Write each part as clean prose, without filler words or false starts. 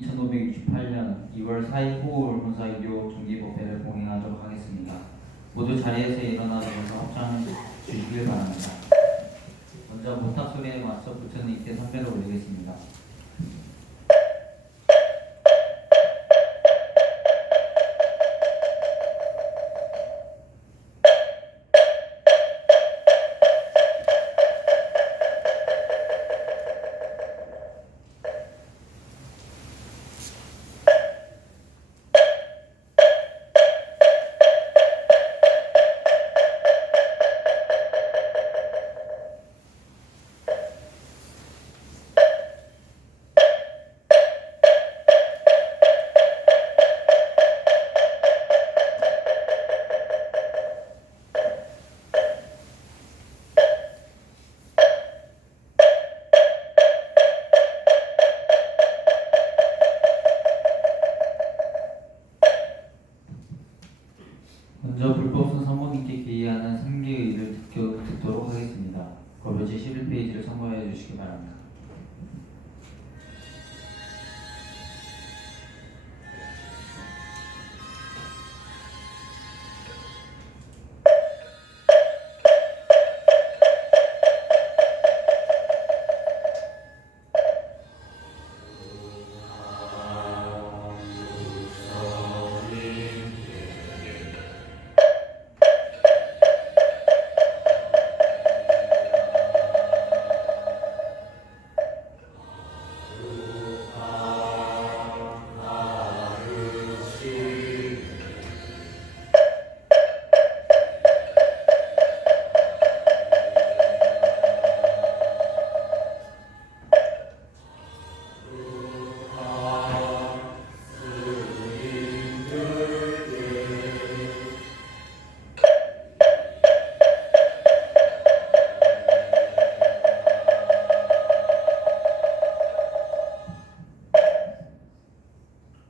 2568년 2월 4일 호흡을문사 의료 중기법회를 봉행하도록 하겠습니다. 모두 자리에서 일어나셔서 합장 주시길 바랍니다. 먼저 모탁 소리에 맞춰 부처님께 선배를 올리겠습니다. 먼저 불법성 사모님께 기이하는 상계의를 듣도록 하겠습니다. 법요지 11페이지를 참고해 주시기 바랍니다.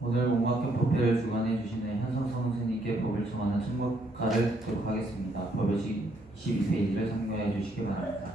오늘 목막경 법회를 주관해 주시는 현성성 스님께 법을 청하는 청법가를 듣도록 하겠습니다. 법요지 12페이지를 참고해 주시기 바랍니다.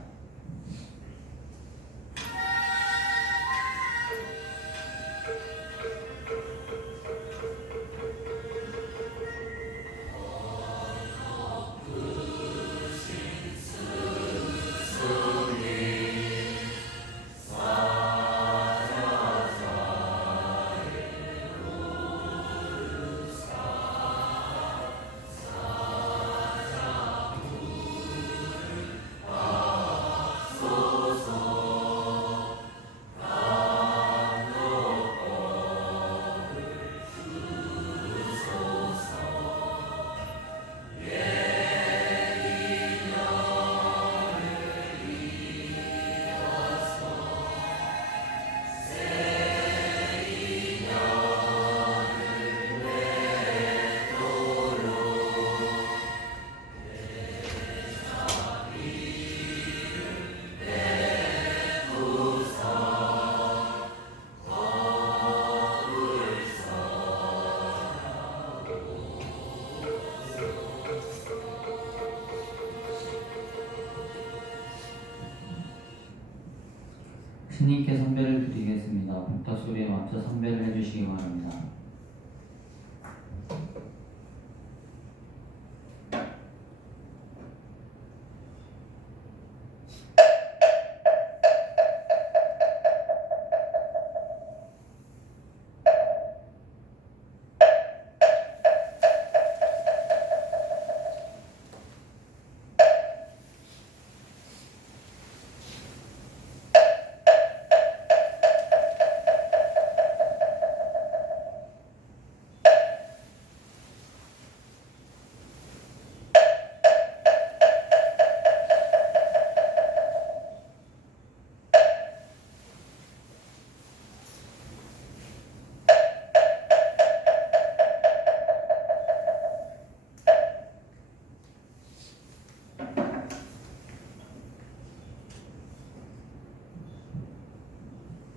스님께 선배를 드리겠습니다. 목탁 소리에 맞춰 선배를 해주시기 바랍니다.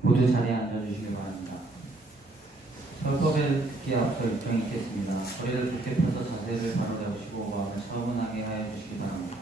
모두 자리에 앉아주시기 바랍니다. 설법에 듣기에 앞서 일정이 있겠습니다. 허리를 굳게 펴서 자세를 바로 세우시고 마음을 차분하게 하여 주시기 바랍니다.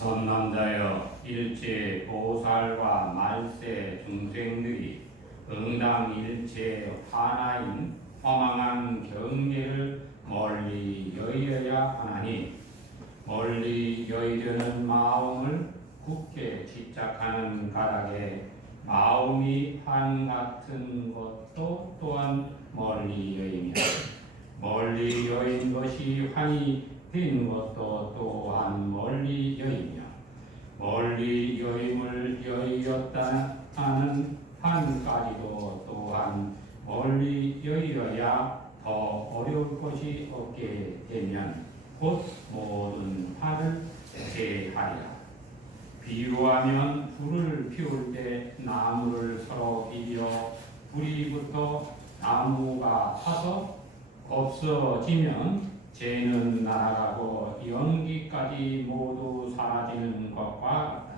선남자여 일체 보살과 말세 중생들이 응당 일체 하나인 허망한 경계를 멀리 여의어야 하나니 멀리 여의려는 마음을 굳게 집착하는 가닥에 마음이 한 같은 것도 또한 멀리 여이며 멀리 여인 것이 환히 된 것도 또한 멀리 여이며 멀리 여임을 여의었다는 한까지도 또한 멀리 여의어야 더 어려울 것이 없게 되면 곧 모든 화를 제하리라. 비유하면 불을 피울 때 나무를 서로 비벼 불이 붙어 나무가 타서 없어지면 재는 날아가고 연기까지 모두 사라지는 것과 같다.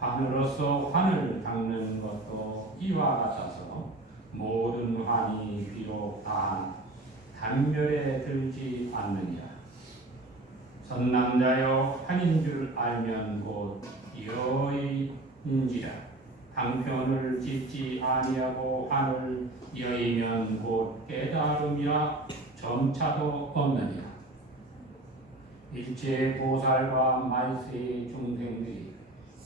환으로서 환을 닦는 것도 이와 같아서 모든 환이 비록 다 단멸에 들지 않느니라. 선남자여 환인 줄 알면 곧 여인지라. 방편을 짓지 아니하고 환을 여이면 곧 깨달음이라 점차도 없느니라. 일체 보살과 말세의 중생들이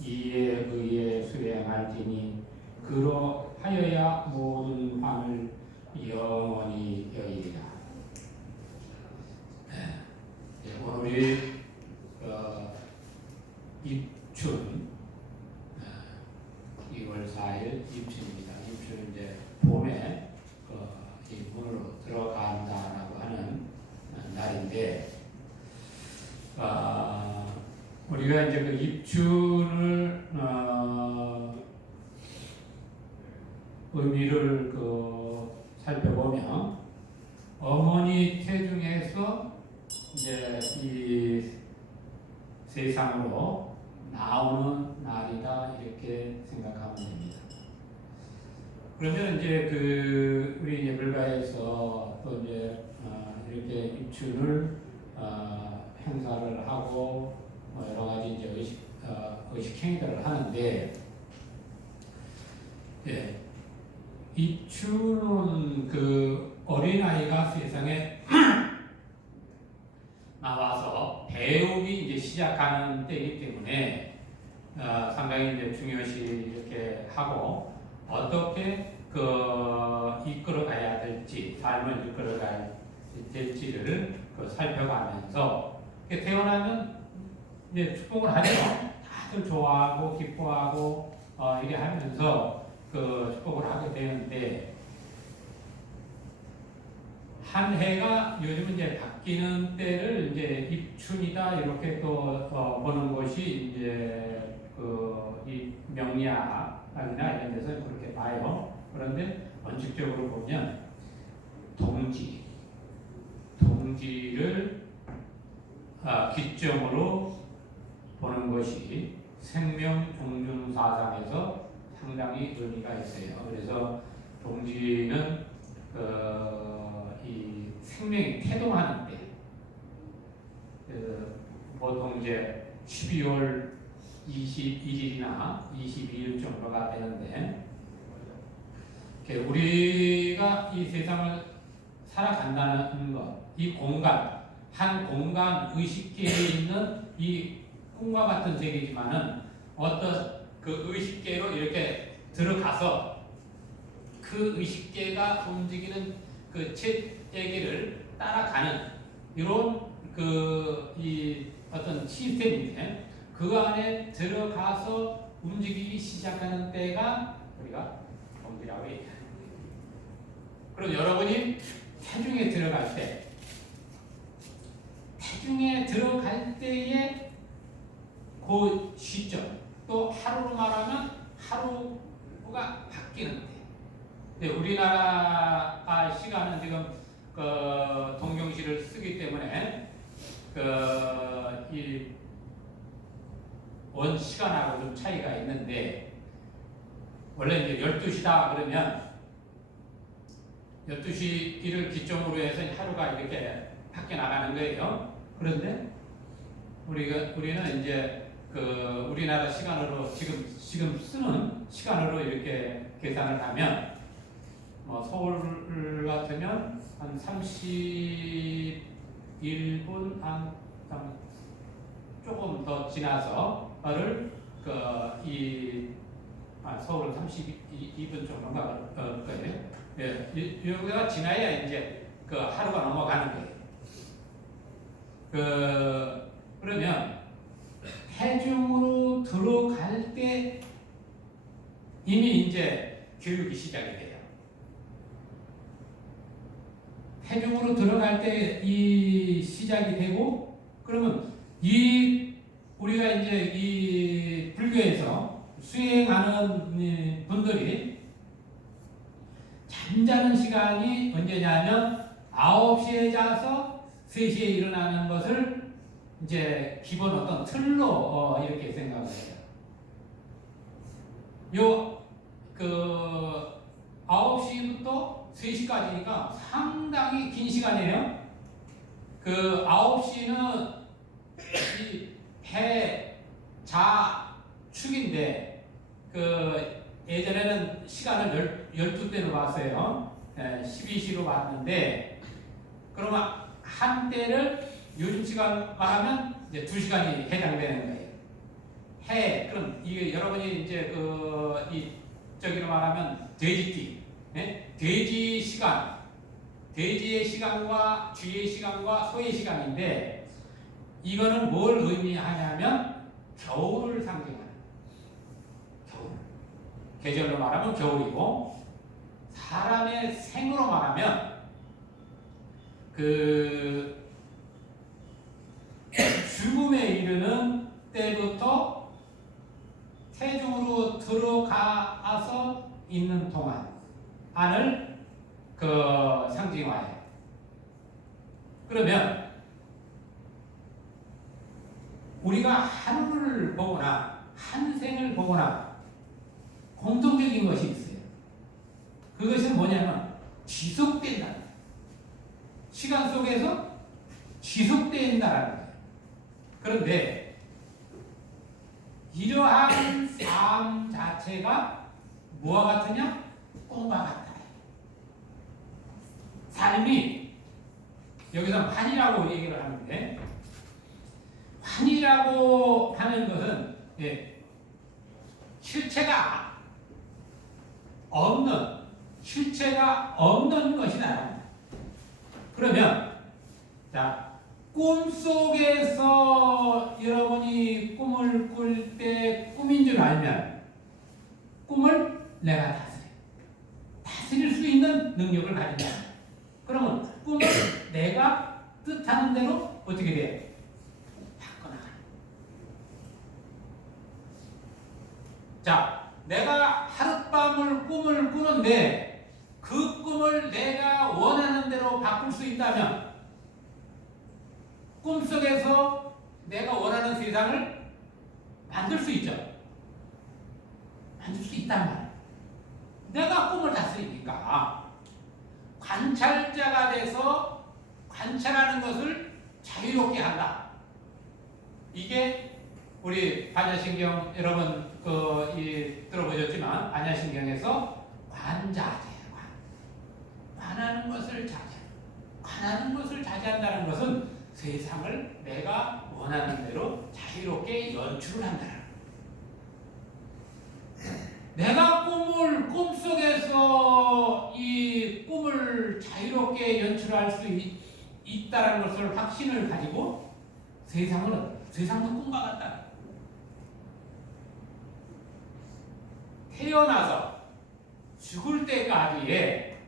이에 의해 수행할지니 그러하여야 모든 환을 영원히 여이리라. 오늘이 입춘 2월 4일 입춘입니다. 입춘은 이제 봄에 이 문으로 들어간다라고 하는 날인데, 우리가 이제 그 입춘을 의미를 살펴보면 어머니 태중에서 이제 이 세상으로 나오는 날이다 이렇게 생각하면 됩니다. 그러면 이제 우리 이제 불가에서 또 이제 이렇게 입춘을 행사를 하고 여러 가지 이제 의식 행위들을 하는데, 예, 입춘은 어린아이가 세상에 나와서 배우기 이제 시작하는 때이기 때문에 상당히 이제 중요시 이렇게 하고 어떻게 이끌어가야 될지, 삶을 이끌어가야 될지를 살펴가면서 태어나면 이제 축복을 하죠. 다들 좋아하고 기뻐하고 이게 하면서 축복을 하게 되는데, 한 해가 요즘 이제 바뀌는 때를 이제 입춘이다 이렇게 또 보는 것이 이제 이 명리학이나 이런 데서 그렇게 봐요. 그런데 원칙적으로 보면 동지를 기점으로 보는 것이 생명종준사상에서 상당히 의미가 있어요. 그래서 동지는 이 생명이 태동하는 때, 보통 이제 12월 21일이나 22일 정도가 되는데, 우리가 이 세상을 살아간다는 것, 이 공간, 한 공간 의식계에 있는 이 꿈과 같은 세계지만은 어떤 의식계로 이렇게 들어가서 그 의식계가 움직이는 체계를 따라가는 이런 이 어떤 시스템인데, 그 안에 들어가서 움직이기 시작하는 때가 우리가 동지라고 얘기합니다. 그럼 여러분이 태중에 들어갈 때에 그 시점, 또 하루로 말하면 하루가 바뀌는 때. 네, 우리나라 시간은 지금 동경시를 쓰기 때문에 이 원 시간하고 좀 차이가 있는데, 원래 이제 12시다 그러면 12시를 기점으로 해서 하루가 이렇게 바뀌어 나가는 거예요. 그런데 우리는 이제 그 우리나라 시간으로 지금 쓰는 시간으로 이렇게 계산을 하면 서울 같으면 한 31분 한 조금 더 지나서를 서울은 32분 정도가 거예요. 예, 여기가 지나야 이제 그 하루가 넘어가는 거예요. 그러면 태중으로 들어갈 때 이미 이제 교육이 시작이 돼요. 태중으로 들어갈 때 이 시작이 되고, 그러면 우리가 이제 이 불교에서 수행하는 분들이 잠자는 시간이 언제냐면 9시에 자서 3시에 일어나는 것을 이제 기본 어떤 틀로 이렇게 생각을 해요. 9시부터 3시까지니까 상당히 긴 시간이에요. 9시는 이 해자축인데 예전에는 시간을 12대로 봤어요. 12시로 봤는데, 그러면 한때를 요즘 시간 말하면 이제 2시간이 해당되는 거예요. 그럼 이게 여러분이 이제 저기로 말하면 돼지띠, 돼지 시간, 돼지의 시간과 쥐의 시간과 소의 시간인데, 이거는 뭘 의미하냐면 겨울을 상징하는 겨울. 계절로 말하면 겨울이고, 사람의 생으로 말하면 죽음에 이르는 때부터 태중으로 들어가서 있는 동안을 상징화해요. 그러면 우리가 하늘을 보거나 한생을 보거나 공통적인 것이 있어요. 그것은 뭐냐면 지속된다. 시간 속에서 지속된다라는 거예요. 그런데 이러한 삶 자체가 뭐와 같으냐? 꿈과 같다. 삶이 여기서 환이라고 얘기를 하는데, 환이라고 하는 것은 실체가 없는 것이다. 그러면 꿈속에서 여러분이 꿈을 꿀 때 꿈인 줄 알면 꿈을 내가 다스릴 수 있는 능력을 가진다. 그러면 꿈을 내가 뜻하는 대로 어떻게 돼? 바꿔나가는. 내가 하룻밤을 꿈을 꾸는데 그 꿈을 내가 원하는 대로 바꿀 수 있다면, 꿈속에서 내가 원하는 세상을 만들 수 있죠. 만들 수 있단 말이에요. 내가 꿈을 다스리니까 관찰자가 돼서 관찰하는 것을 자유롭게 한다. 이게 우리 반야신경 여러분 들어보셨지만, 반야신경에서 관자재예요. 관하는 것을 관하는 것을 자제한다는 것은 세상을 내가 원하는 대로 자유롭게 연출을 한다는 거예요. 내가 꿈속에서 이 꿈을 자유롭게 연출할 수 있다는 것을 확신을 가지고 세상도 꿈과 같다. 태어나서 죽을 때까지의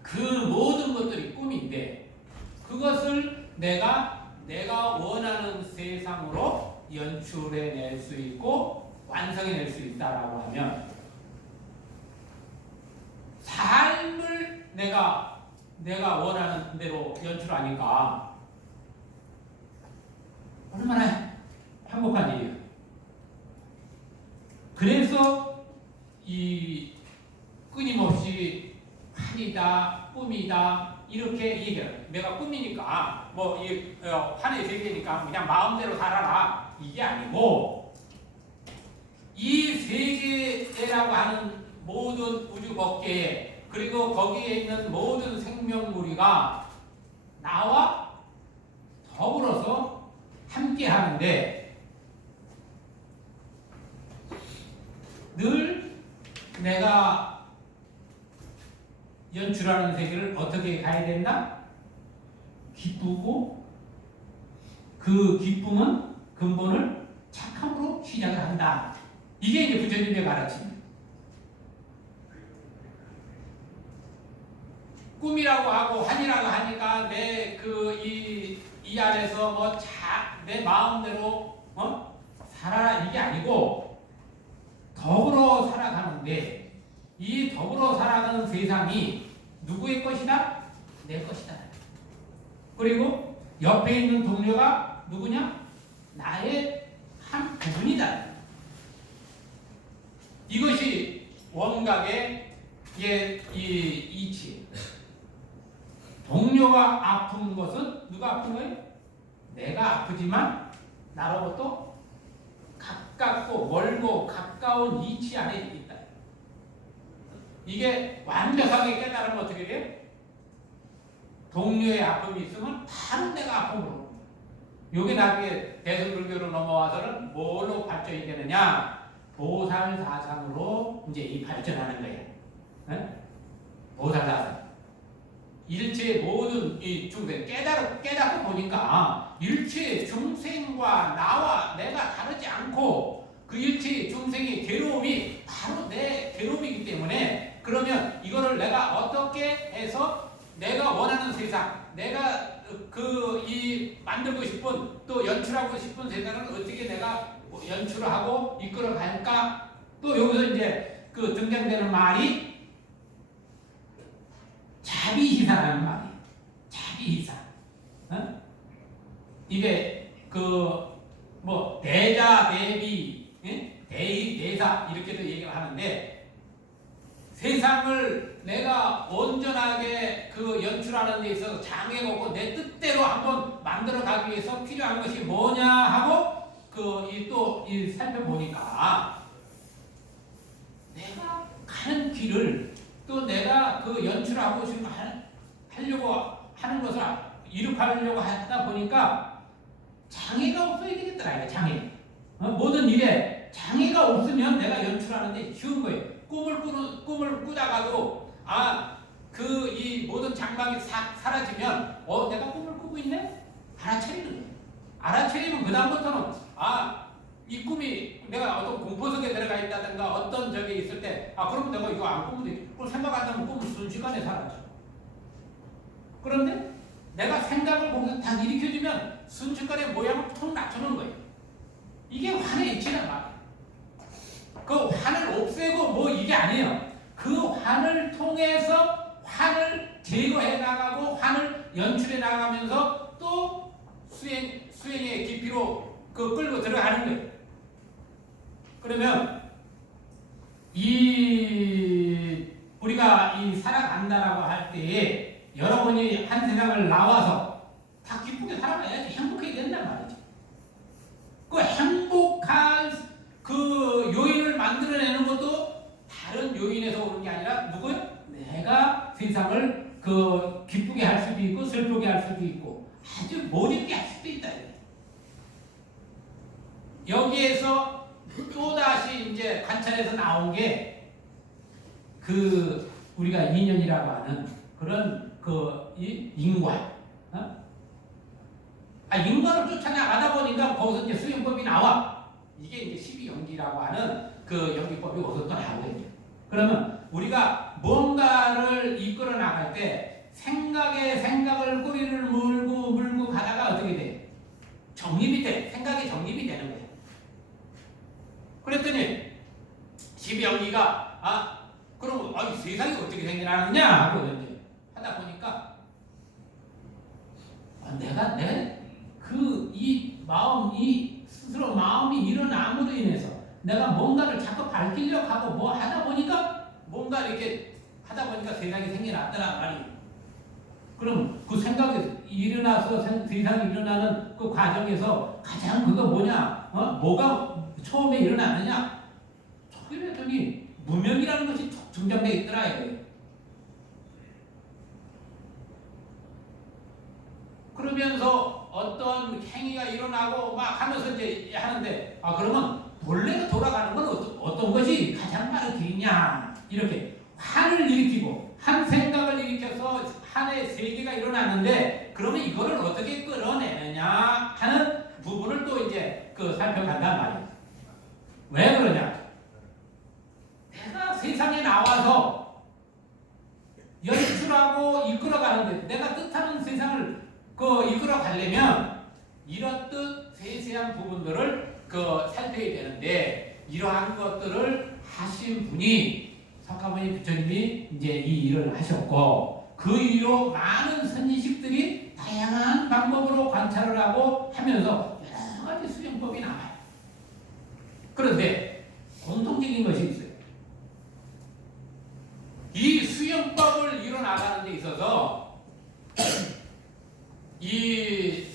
그 모든 것들이 꿈인데, 그것을 내가 원하는 세상으로 연출해낼 수 있고 완성해낼 수 있다라고 하면, 삶을 내가 원하는 대로 연출하니까 얼마나 행복한 일이에요. 그래서 이 끊임없이 환이다, 꿈이다, 이렇게 얘기해요. 내가 꿈이니까 뭐이 환의 세계니까 그냥 마음대로 살아라 이게 아니고 이 세계라고 하는 모든 우주 법계에 그리고 거기에 있는 모든 생명무리가 나와 더불어서 함께 하는데 늘 내가 연출하는 세계를 어떻게 가야 된다? 기쁘고 그 기쁨은 근본을 착함으로 시작을 한다. 이게 이제 부처님의 가르침입니다. 꿈이라고 하고 환이라고 하니까 내 이 안에서 뭐 내 마음대로 살아라 이게 아니고 더불어 살아가는데 이 더불어 살아가는 세상이 누구의 것이다? 내 것이다. 그리고 옆에 있는 동료가 누구냐? 나의 한 부분이다. 이것이 원각의 이 이치. 동료가 아픈 것은 누가 아픈 거예요? 내가 아프지만 나로부터 가깝고 멀고 가까운 이치 안에 있다. 이게 완벽하게 깨달으면 어떻게 돼요? 동료의 아픔이 있으면 바로 내가 아픔으로. 이게 나중에 대승불교로 넘어와서는 뭘로 발전이 되느냐? 보살사상으로 이제 이 발전하는 거예요. 네? 보살사상. 일체의 모든 이 중생 깨닫고 보니까 일체의 중생과 나와 내가 다르지 않고 그 일체의 중생의 괴로움이 바로 내 괴로움이기 때문에 그러면 이거를 내가 어떻게 해서 내가 원하는 세상, 내가 만들고 싶은 또 연출하고 싶은 세상을 어떻게 내가 연출하고 이끌어 갈까? 또 여기서 이제 그 등장되는 말이 자비희사라는 말이에요. 자비희사. 이게 대자, 대비, 대의, 대사 이렇게도 얘기를 하는데 세상을 내가 온전하게 연출하는 데 있어서 장애가 없고 내 뜻대로 한번 만들어 가기 위해서 필요한 것이 뭐냐 하고 살펴보니까 내가 가는 길을 또 내가 연출하고 싶은 하려고 하는 것을 이룩하려고 하다 보니까 장애가 없어야 되겠더라. 장애. 모든 일에 장애가 없으면 내가 연출하는데 쉬운 거예요. 꿈을 꾸다가도 이 모든 장막이 사라지면 내가 꿈을 꾸고 있네? 알아차리는 거예요. 알아차리면 그 다음부터는 이 꿈이 내가 어떤 공포 속에 들어가 있다든가 어떤 적이 있을 때 그러면 내가 이거 안 꾸면 돼. 그걸 생각 안 하면 꿈은 순식간에 사라져. 그런데 내가 생각을 거기서 다 일으켜주면 순식간에 모양을 툭 낮추는 거예요. 이게 환의 이치란 말이에요. 그 환을 없애고 이게 아니에요. 그 환을 통해서 환을 제거해 나가고 환을 연출해 나가면서 또 수행의 깊이로 끌고 들어가는 거예요. 그러면 우리가 살아간다라고 할 때에 여러분이 한 세상을 나와서 다 기쁘게 살아가야지 행복해야 된단 말이죠. 그 행복한 요인을 만들어내는 것도 다른 요인에서 오는 게 아니라 누구요? 내가 세상을 기쁘게 할 수도 있고 슬프게 할 수도 있고 아주 못 잊게 할 수도 있다. 여기에서 또다시 이제 관찰해서 나온 게 우리가 인연이라고 하는 그런 이 인과. 인과를 쫓아나가다 보니까 거기서 이제 수행법이 나와. 이게 이제 12연기라고 하는 연기법이 거기서 또 나오거든요. 그러면 우리가 뭔가를 이끌어 나갈 때 생각에 생각을 꼬리를 물고 가다가 어떻게 돼? 정립이 돼. 생각이 정립이 되는 거예요. 그랬더니 12연기가 그럼 이 세상이 어떻게 생겨나느냐 하고 이제 하다 보니까 내가 이 마음, 스스로 마음이 일어남으로 인해서 내가 뭔가를 자꾸 밝히려고 하고 하다 보니까 뭔가 이렇게 하다 보니까 세상이 생겨났더라 말이에요. 그럼 그 생각이 일어나서 세상이 일어나는 그 과정에서 가장 그거 뭐냐? 뭐가 처음에 일어나느냐? 그랬더니 무명이라는 것이 등장돼 있더라 이거예요. 그러면서 어떤 행위가 일어나고 막 하면서 이제 하는데 그러면 본래가 돌아가는 건 어떤 것이 가장 빠르겠냐? 이렇게 한을 일으키고 한 생각을 일으켜서 한의 세계가 일어나는데 그러면 이거를 어떻게 끌어내느냐 하는 부분을 또 이제 살펴간단 말이에요. 왜 그러냐? 내가 세상에 나와서 연출하고 이끌어가는데 내가 뜻하는 세상을 이끌어 가려면 이렇듯 세세한 부분들을 살펴야 되는데 이러한 것들을 하신 분이 석가모니 부처님이 이제 이 일을 하셨고 그 이후로 많은 선지식들이 다양한 방법으로 관찰을 하고 하면서 여러 가지 수행법이 나와요. 그런데 공통적인 것이 있어요. 이 수행법을 이뤄나가는 데 있어서 이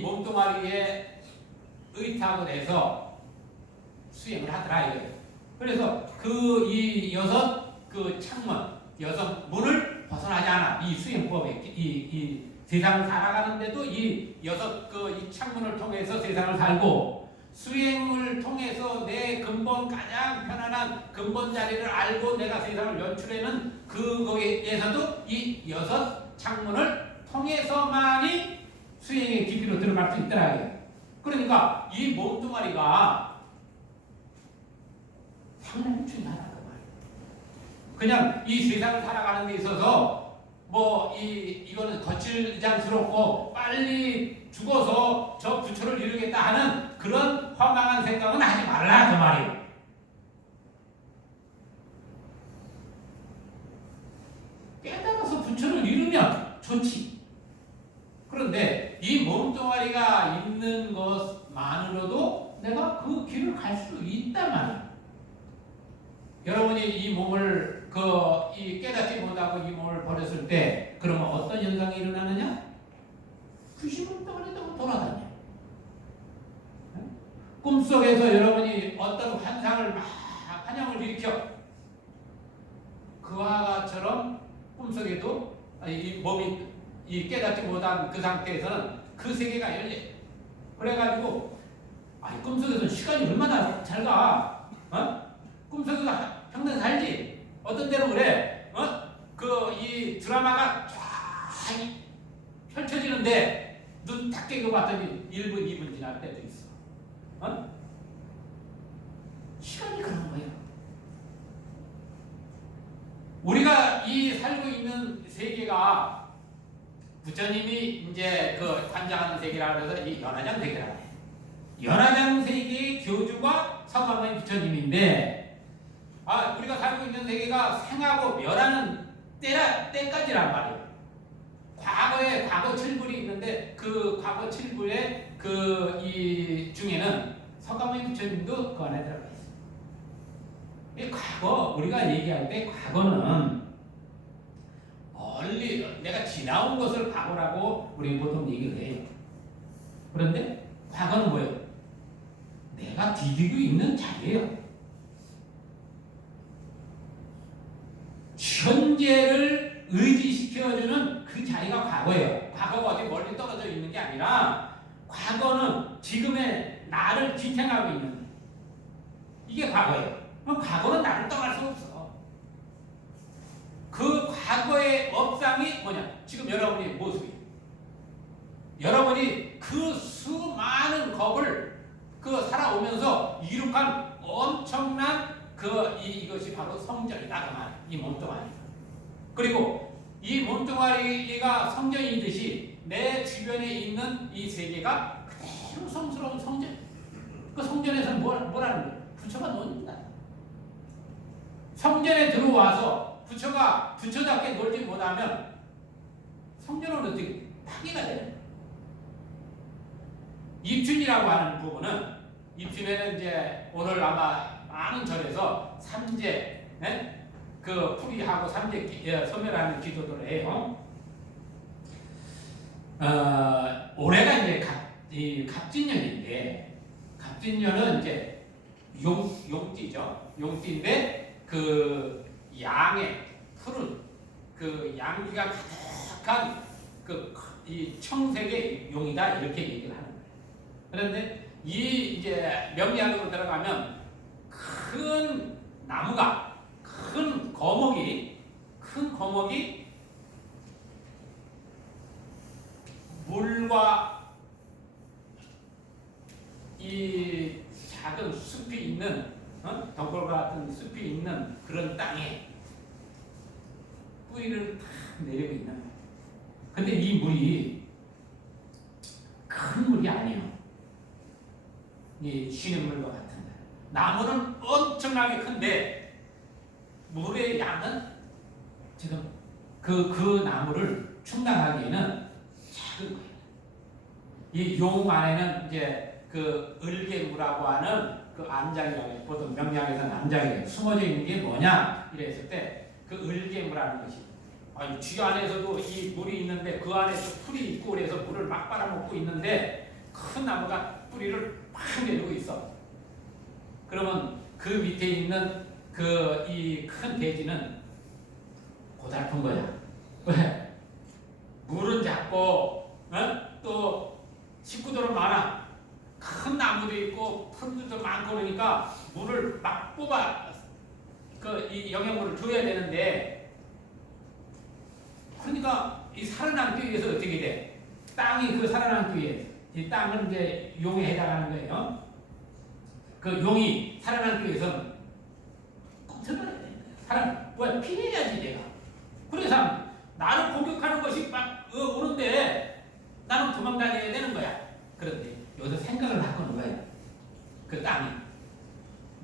몸뚱아리에 의탁을 해서 수행을 하더라 이거예요. 그래서 이 여섯 여섯 문을 벗어나지 않아. 이 수행법에 이 세상을 살아가는데도 이 여섯 이 창문을 통해서 세상을 살고 수행을 통해서 내 근본 가장 편안한 근본 자리를 알고 내가 세상을 연출하는 그거에서도 이 여섯 창문을 통해서만이 수행의 깊이로 들어갈 수 있더라. 그러니까 이 몸뚱아리가 상당히 중요하다는 말이에요. 그냥 이 세상을 살아가는 데 있어서 이거는 거칠장스럽고 빨리 죽어서 저 부처를 이루겠다 하는 그런 허망한 생각은 하지 말라 그 말이에요. 깨달아서 부처를 이루면 좋지. 그런데 이 몸뚱아리가 있는 것만으로도 내가 그 길을 갈 수 있단 말이에요. 여러분이 이 몸을 이 깨닫지 못하고 이 몸을 버렸을 때 그러면 어떤 현상이 일어나느냐? 귀신은 떠나다가 돌아다녀. 꿈속에서 여러분이 어떤 환상을 일으켜 그와 같처럼 꿈속에도 이 몸이 깨닫지 못한 그 상태에서는 그 세계가 열려. 그래가지고 꿈속에서는 시간이 얼마나 잘 가? 꿈속에서 평생 살지. 어떤 때는 그래. 이 드라마가 쫙 펼쳐지는데 눈 딱 깨고 봤더니 1분, 2분 지날 때도 있어. 시간이 그런 거예요. 우리가 이 살고 있는 세계가 부처님이 이제 관장하는 세계라 그래서 이 연화장 세계라 해요. 연화장 세계의 교주가 석가모니 부처님인데 우리가 살고 있는 세계가 생하고 멸하는 때까지란 말이에요. 과거에 과거 7불이 있는데 그 과거 7불의 이 중에는 석가모니 부처님도 그 안에 들어가 있어요. 이 과거 우리가 얘기할 때 과거는 멀리 내가 지나온 것을 과거라고 우리 보통 얘기를 해요. 그런데 과거는 뭐예요? 내가 디디고 있는 자리예요. 현재를 의지시켜주는 그 자리가 과거예요. 과거가 어디 멀리 떨어져 있는 게 아니라 과거는 지금의 나를 지탱하고 있는 이게 과거예요. 그럼 과거는 나를 떠날 수 없어. 그 과거의 업상이 뭐냐? 지금 여러분의 모습이에요. 여러분이 그 수많은 겁을 살아오면서 이룩한 엄청난 이것이 바로 성전이다 그 말. 이 몸뚱아리. 그리고 이 몸뚱아리가 성전이듯이 내 주변에 있는 이 세계가 그대로 성스러운 성전. 그 성전에서는 뭐라는 거예요? 부처가 논다. 성전에 들어와서 부처가 부처답게 놀지 못하면 성전은 어떻게 파괴가 되는 거예요. 입춘이라고 하는 부분은 입춘에는 이제 오늘 아마 많은 절에서 삼재, 그 풀이하고 소멸하는 기도들을 해요. 올해가 이제 갑진년인데, 갑진년은 이제 용띠죠. 용띠인데 그 양의 푸른 그 양기가 가득한 이 청색의 용이다 이렇게 얘기를 하는 거예요. 그런데 이 이제 명리학으로 들어가면 큰 나무가 큰 거목이 물과 이 작은 숲이 있는 덩굴 같은 숲이 있는 그런 땅에 뿌리를 탁 내리고 있는 거예요. 근데 이 물이 큰 물이 아니에요. 이 쉬는 물과 같은 거예요. 나무는 엄청나게 큰데 물의 양은 지금 그 나무를 충당하기에는 작은 거예요. 이 용 안에는 이제 그 을개무라고 하는 그 안장이라고 해요. 보통 명리학에서는 안장이에요. 숨어져 있는 게 뭐냐 이랬을 때 그 을개무라는 것이 아니 쥐 안에서도 이 물이 있는데 그 안에 풀이 있고 그래서 물을 막 빨아먹고 있는데 큰 나무가 뿌리를 팍 내리고 있어. 그러면 그 밑에 있는 그 이 큰 대지는 고달픈 거야. 왜? 물은 작고 또 식구들은 많아. 큰 나무도 있고 풀도 많고 그러니까 물을 막 뽑아 이 영양분을 줘야 되는데 그러니까 이 살아남기 위해서 어떻게 돼? 땅이 그 살아남기 위해 이 땅은 이제 용에 해당하는 거예요. 그 용이 살아남기 위해서는 꼭 들어가야 돼. 뭐야 피해야지 내가. 그래서 나를 공격하는 것이 막 오는데 나는 도망 다녀야 되는 거야. 그런데 여기서 생각을 바꾸는 거야. 그 땅이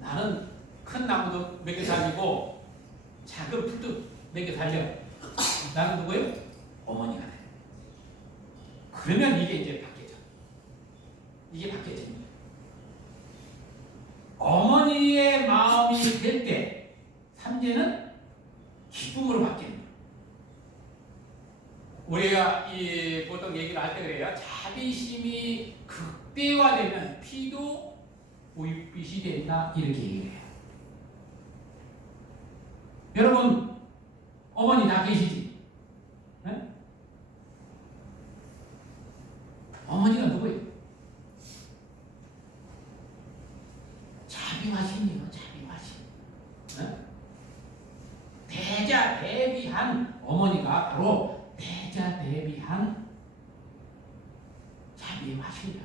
나는 큰 나무도 먹여 살리고 작은 풀도 먹여 살려. 나는 누구예요? 어머니가 돼. 그러면 이게 이제 바뀌죠. 이게 바뀌어집니다. 어머니의 마음이 될 때 삼재는 기쁨으로 바뀝니다. 우리가 보통 얘기를 할 때 그래요. 자비심이 극대화되면 피도 우윳빛이 된다 이렇게 얘기해요. 여러분 어머니 다 계시지? 네? 어머니가 누구예요? 자비하심이요. 자비하심. 네? 대자대비한 어머니가 바로 대자대비한 자비하심이야.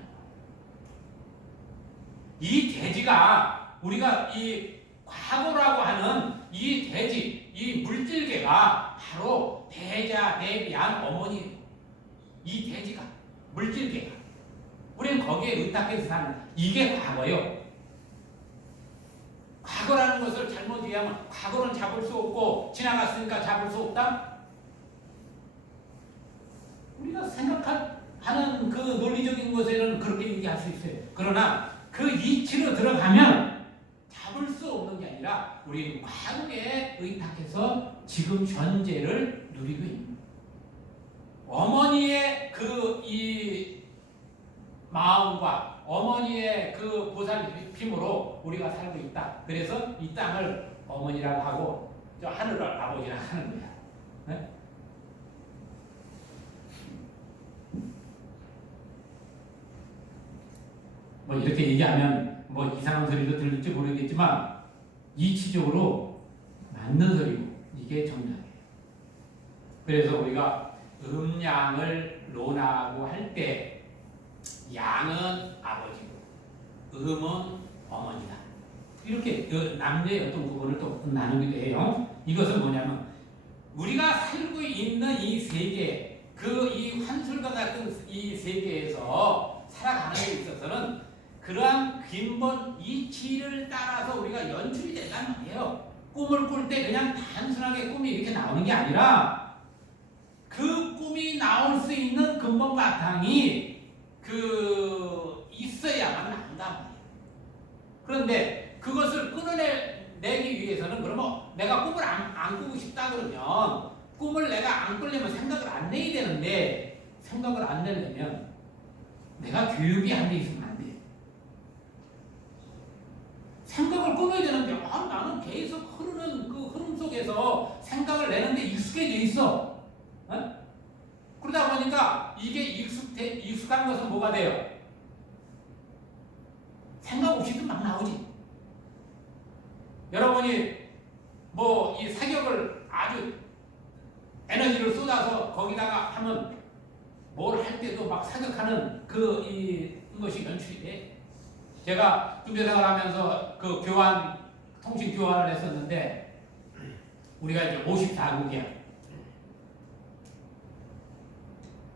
이 대지가 우리가 이 과거라고 하는 이 대지, 이 물질계가 바로 대자대비한 어머니. 이 대지가 물질계가 우리는 거기에 의탁해서 사는 이게 과거요. 과거라는 것을 잘못 이해하면 과거는 잡을 수 없고 지나갔으니까 잡을 수 없다? 우리가 생각하는 그 논리적인 것에는 그렇게 얘기할 수 있어요. 그러나 그 이치로 들어가면 잡을 수 없는 게 아니라 우리는 과거에 의탁해서 지금 현재를 누리고 있는 어머니의 이 마음과 어머니의 그 보살핌으로 우리가 살고 있다. 그래서 이 땅을 어머니라고 하고 저 하늘을 아버지라고 하는 거야. 네? 뭐 이렇게 얘기하면 뭐 이상한 소리도 들릴지 모르겠지만 이치적으로 맞는 소리고 이게 정답이에요. 그래서 우리가 음양을 논하고 할 때 양은 아버지고 음은 어머니다. 이렇게 남녀의 어떤 구분을 또 나누기도 해요. 이것은 뭐냐면 우리가 살고 있는 이 세계, 이 환술과 같은 이 세계에서 살아가는 데 있어서는 그러한 근본 이치를 따라서 우리가 연출이 된다는 말이에요. 꿈을 꿀 때 그냥 단순하게 꿈이 이렇게 나오는 게 아니라 그 꿈이 나올 수 있는 근본 바탕이 있어야만 나온단 말이에요. 그런데 그것을 끌어내기 위해서는 그러면 내가 꿈을 안 꾸고 싶다 그러면 꿈을 내가 안 꾸려면 생각을 안 내야 되는데 생각을 안 내려면 내가 교육이 안 돼 있으면 안 돼. 생각을 끊어야 되는데 나는 계속 흐르는 그 흐름 속에서 생각을 내는데 익숙해져 있어. 어? 그러다 보니까 이게 익숙한 것은 뭐가 돼요? 생각 없이도 막 나오지. 여러분이 뭐 이 사격을 아주 에너지를 쏟아서 거기다가 하면 뭘 할 때도 막 사격하는 것이 연출이 돼. 제가 중대생활 하면서 그 통신 교환을 했었는데 우리가 이제 54국이야.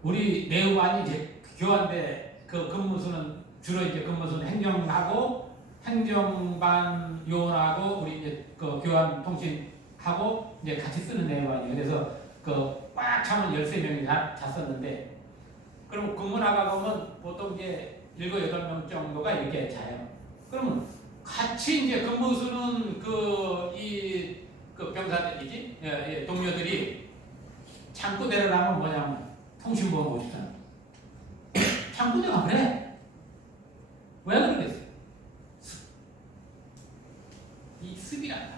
우리 내후반이 이제 교환대 그 근무수는 주로 이제 근무수는 행정하고 행정반 요원하고 우리 이제 그 교환 통신하고 이제 같이 쓰는 내후반이에요. 그래서 그 꽉 차면 13명이 잤었는데 그럼 근무 나가보면 보통 이제 7, 8명 정도가 이렇게 자요. 그러면 같이 이제 근무수는 그 병사들이지, 동료들이 창고 내려가면 뭐냐면 통신보험 53. 창고대가 그래. 왜 그러겠어? 이 습이란다.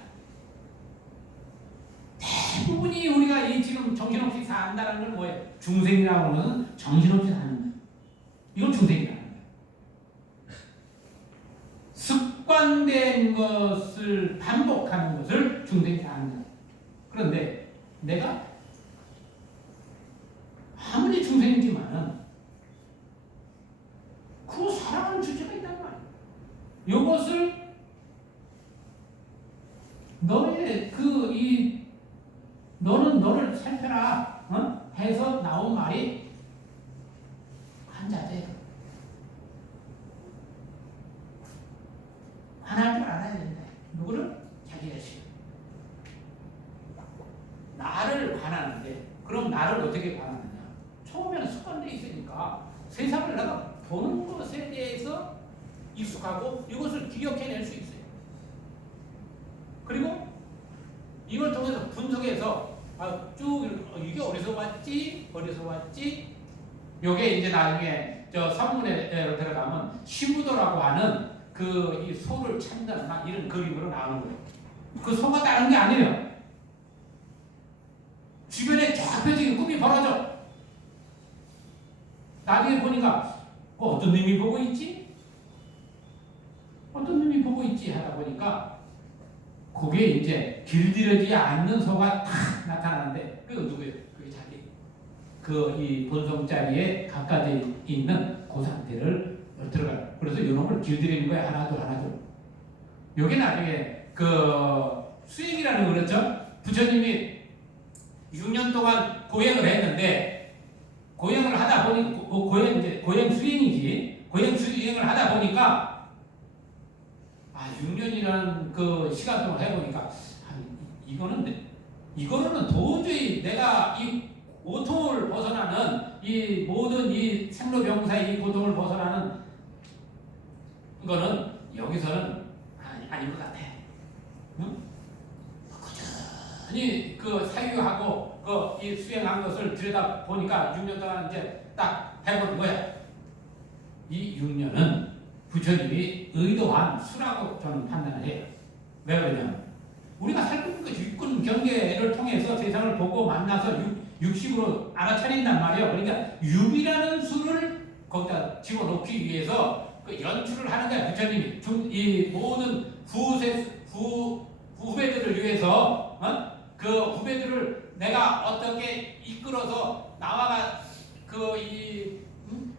대부분이 우리가 이 지금 정신없이 산다는 건 뭐예요? 중생이라고 하는 정신없이 사는 거예요. 이건 중생이라는 거예요. 습관된 것을 반복하는 것을 중생이라고 하는 거예요. 그런데 내가 아무리 중생이지만은 그 사랑하는 주체가 있단 말이에요. 이것을 너는 너를 살펴라, 어? 해서 나온 말이 한자재. 관할 줄 알아야 된다. 누구를? 자기 자신. 나를 관하는데, 그럼 나를 어떻게 관하느냐? 처음에는 습관돼 있으니까 세상을 내가 보는 것에 대해서 익숙하고 이것을 기억해낼 수 있어요. 그리고 이걸 통해서 분석해서 이게 어디서 왔지? 요게 이제 나중에 저 성문에 들어가면 시무도라고 하는 이 소를 찾는 막 이런 그림으로 나오는 거예요. 그 소가 다른 게 아니에요. 주변에 쫙 펴진 꿈이 벌어져. 나중에 보니까 어떤 놈이 보고 있지? 어떤 놈이 보고 있지? 하다 보니까 그게 이제 길들여지지 않는 소가 탁 나타나는데 그거 누구예요? 그게 자기 이 본성 자리에 가까이 있는 그 상태를 들어가요. 그래서 이놈을 길들이는 거예요. 하나도. 요게 나중에 수행이라는 거 그렇죠? 부처님이 6년 동안 고행을 했는데 고행을 하다 보니 고행 수행이지. 고행 수행을 하다 보니까 6년이라는 그 시간 동안 해보니까 이거는 도저히 내가 이 고통을 벗어나는 이 모든 이 생로병사의 이 고통을 벗어나는 이거는 여기서는 아닌 것 같아. 응? 꾸준히 사유하고 이 수행한 것을 들여다 보니까 6년 동안 이제 딱 해보는 거야. 이 6년은 부처님이 의도한 수라고 저는 판단을 해요. 왜 그러냐면 우리가 살고 있는 육군 경계를 통해서 세상을 보고 만나서 육식으로 알아차린단 말이에요. 그러니까 육이라는 수를 거기다 집어넣기 위해서 연출을 하는 거야. 부처님이 이 모든 후배들을 위해서 그 후배들을 내가 어떻게 이끌어서 나와가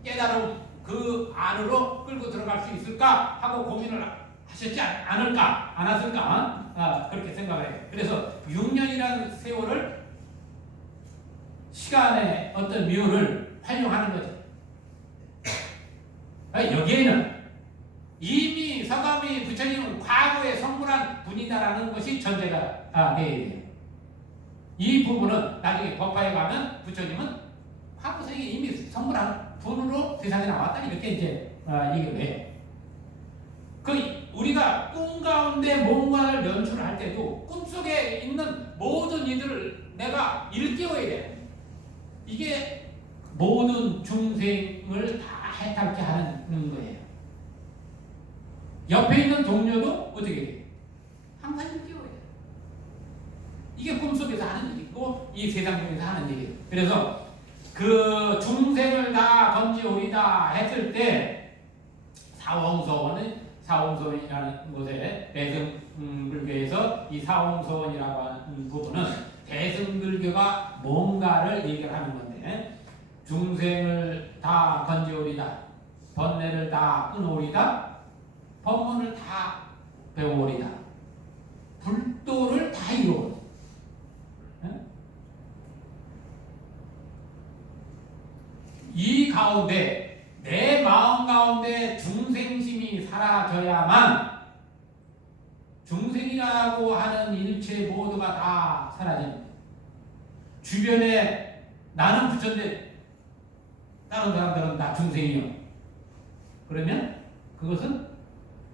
깨달음 그 안으로 끌고 들어갈 수 있을까 하고 고민을 하셨지 않았을까? 그렇게 생각해요. 그래서 6년이라는 세월을 시간의 어떤 묘를 활용하는 거죠. 여기에는 이미 서가모니 부처님은 과거에 성불한 분이다라는 것이 전제가 되어야 돼요. 이 부분은 나중에 법화에 가면 부처님은 과거생에 이미 성불한 분으로 세상에 나왔다 이렇게 이제 얘기를 해요. 우리가 꿈 가운데 뭔가를 연출할 때도 꿈속에 있는 모든 이들을 내가 일깨워야 돼. 이게 모든 중생을 다 해탈케 하는 거예요. 옆에 있는 동료도 어떻게 돼? 항상 일깨워야 돼. 이게 꿈속에서 하는 일이고 이 세상 중에서 하는 일이에요. 그래서 그 중생을 다 건지오리다 했을 때 사홍서원이라는 곳에 대승불교에서 이 사홍서원이라고 하는 부분은 대승불교가 뭔가를 얘기를 하는 건데 중생을 다 건지오리다, 번뇌를 다 끊어오리다, 법문을 다 배워오리다, 불도를 다 이루어. 이 가운데 내 마음 가운데 중생심이 사라져야만 중생이라고 하는 일체 모두가 다 사라집니다. 주변에 나는 부처인데 다른 사람들은 다 중생이요. 그러면 그것은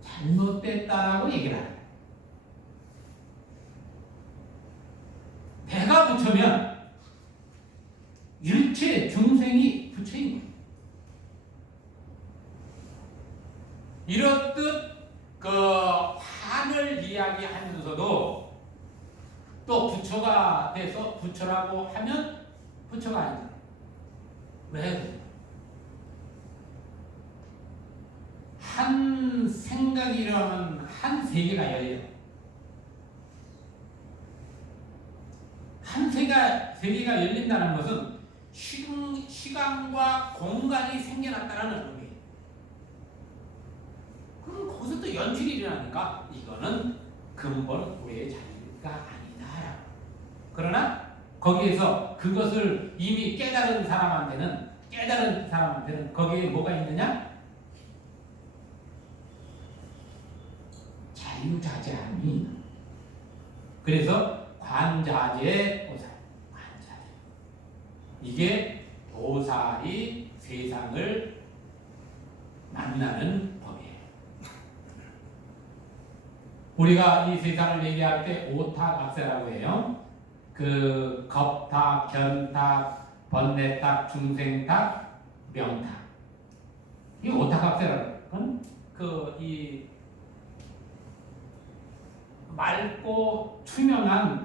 잘못됐다라고 얘기를 합니다. 내가 부처면 일체 중생이 부처인 거예요. 이렇듯 그 환을 이야기하면서도 또 부처가 돼서 부처라고 하면 부처가 아니다. 왜? 한 생각이라는 한 세계가 열려요. 한 세계가 열린다는 것은 시간과 공간이 생겨났다는 의미예요. 그럼 거기서 또 연출이 일어나니까 이거는 근본 우리의 자리가 아니다. 그러나 거기에서 그것을 이미 깨달은 사람한테는 거기에 뭐가 있느냐? 자유자재함이. 그래서 관자재 보살, 관자재. 이게 보살이 세상을 만나는 법이에요. 우리가 이 세상을 얘기할 때 오탁악세라고 해요. 그 겁탁, 견탁, 번뇌탁, 중생탁, 명탁. 이 오탁악세라고 해요. 이 맑고 투명한